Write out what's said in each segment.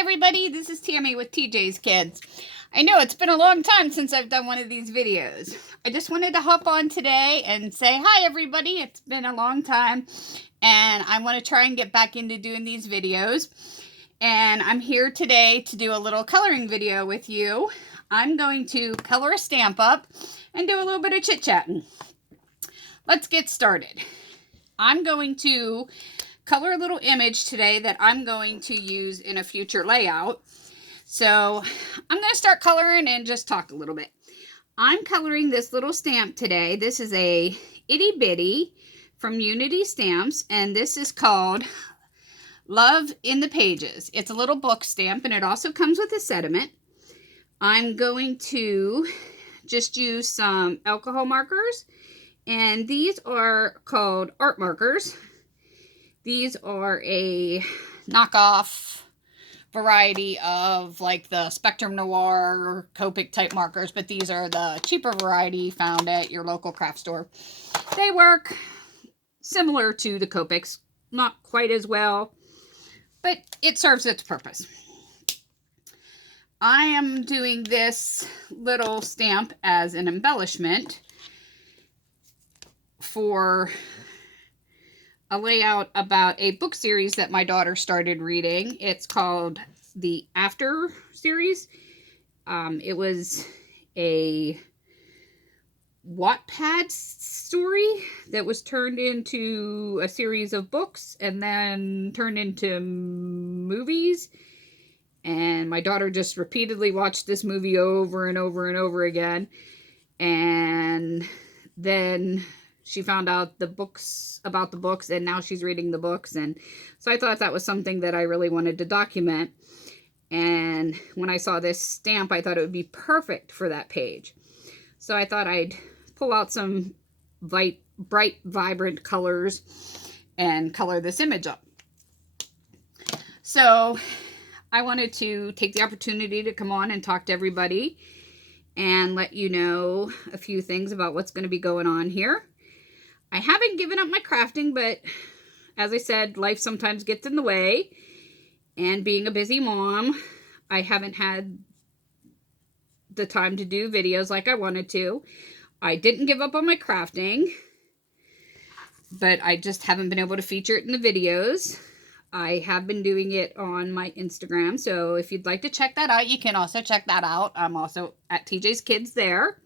everybody, this is Tammy with TJ's Kids. I know it's been a long time since I've done one of these videos. I just wanted to hop on today and say hi everybody. It's been a long time and I want to try and get back into doing these videos. And I'm here today to do a little coloring video with you. I'm going to color a stamp up and do a little bit of chit-chatting. Let's get started. I'm going to color a little image today that I'm going to use in a future layout. So I'm going to start coloring and just talk a little bit. I'm coloring this little stamp today. This is a itty bitty from Unity Stamps, and this is called Love in the Pages. It's a little book stamp, and it also comes with a sediment. I'm going to just use some alcohol markers, and these are called art markers. These are a knockoff variety of like the Spectrum Noir Copic type markers, but these are the cheaper variety found at your local craft store. They work similar to the Copics, not quite as well, but it serves its purpose. I am doing this little stamp as an embellishment for a layout about a book series that my daughter started reading. It's called the After series. It was a Wattpad story that was turned into a series of books and then turned into movies. And my daughter just repeatedly watched this movie over and over and over again. And then she found out about the books, and now she's reading the books. And so I thought that was something that I really wanted to document. And when I saw this stamp, I thought it would be perfect for that page. So I thought I'd pull out some bright, vibrant colors and color this image up. So I wanted to take the opportunity to come on and talk to everybody and let you know a few things about what's going to be going on here. I haven't given up my crafting, but as I said, life sometimes gets in the way. And being a busy mom, I haven't had the time to do videos like I wanted to. I didn't give up on my crafting, but I just haven't been able to feature it in the videos. I have been doing it on my Instagram, so if you'd like to check that out, you can also check that out. I'm also at TJ's Kids there.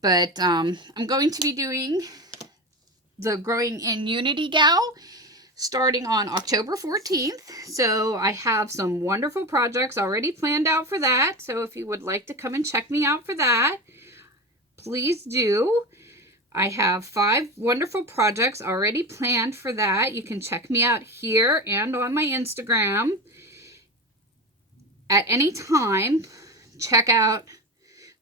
But I'm going to be doing the Growing in Unity Gal starting on October 14th. So I have some wonderful projects already planned out for that. So if you would like to come and check me out for that, please do. I have 5 wonderful projects already planned for that. You can check me out here and on my Instagram at any time. Check out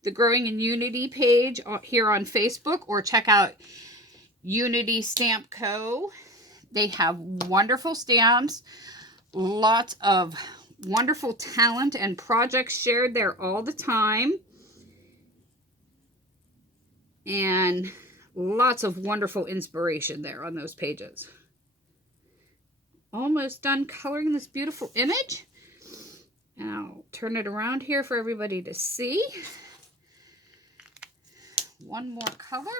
the Growing in Unity page here on Facebook, or check out Unity Stamp Co. They have wonderful stamps, lots of wonderful talent and projects shared there all the time, and lots of wonderful inspiration there on those pages. Almost done coloring this beautiful image. And I'll turn it around here for everybody to see. One more color.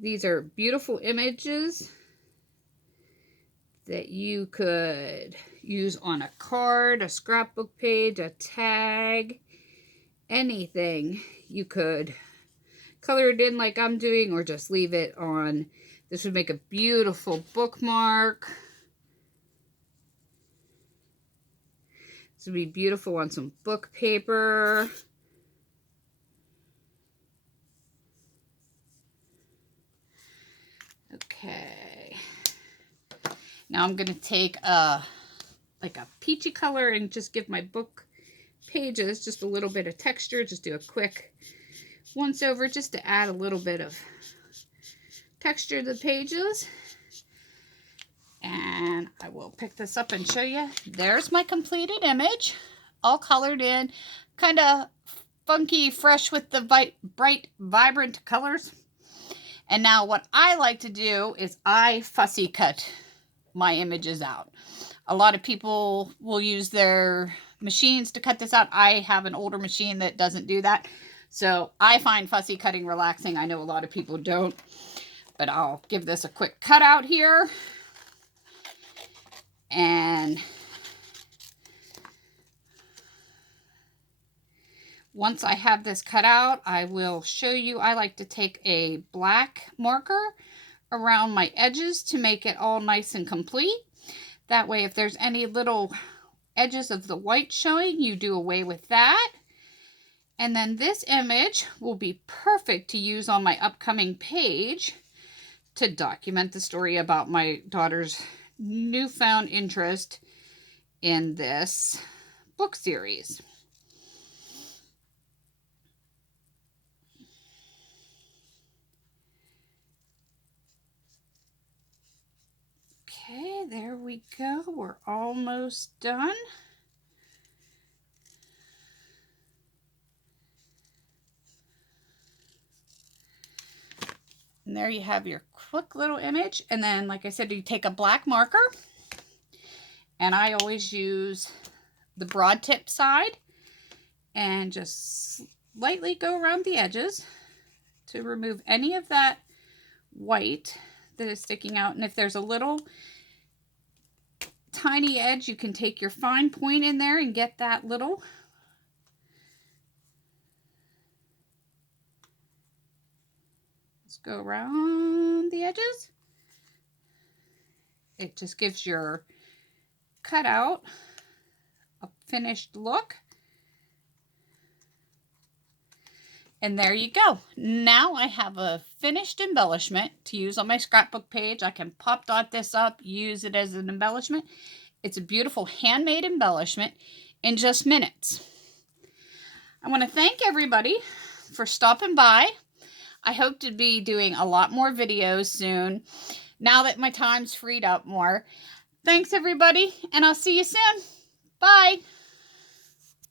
These are beautiful images that you could use on a card, a scrapbook page, a tag, anything. You could color it in like I'm doing, or just leave it on. This would make a beautiful bookmark. This would be beautiful on some book paper. Okay. Now I'm going to take like a peachy color and just give my book pages just a little bit of texture. Just do a quick once over just to add a little bit of texture to the pages. And I will pick this up and show you. There's my completed image, all colored in, kind of funky, fresh with the bright, vibrant colors. And now what I like to do is I fussy cut my images out. A lot of people will use their machines to cut this out. I have an older machine that doesn't do that. So I find fussy cutting relaxing. I know a lot of people don't, but I'll give this a quick cut out here. And once I have this cut out, I will show you. I like to take a black marker around my edges to make it all nice and complete. That way, if there's any little edges of the white showing, you do away with that. And then this image will be perfect to use on my upcoming page to document the story about my daughter's newfound interest in this book series. Okay, there we go. We're almost done. And there you have your quick little image. And then, like I said, you take a black marker. And I always use the broad tip side and just lightly go around the edges to remove any of that white that is sticking out. And if there's a little tiny edge, you can take your fine point in there and get that little. Let's go around the edges. It just gives your cutout a finished look. And there you go. Now I have a finished embellishment to use on my scrapbook page. I can pop dot this up, use it as an embellishment. It's a beautiful handmade embellishment in just minutes. I want to thank everybody for stopping by. I hope to be doing a lot more videos soon, now that my time's freed up more. Thanks, everybody, and I'll see you soon. Bye.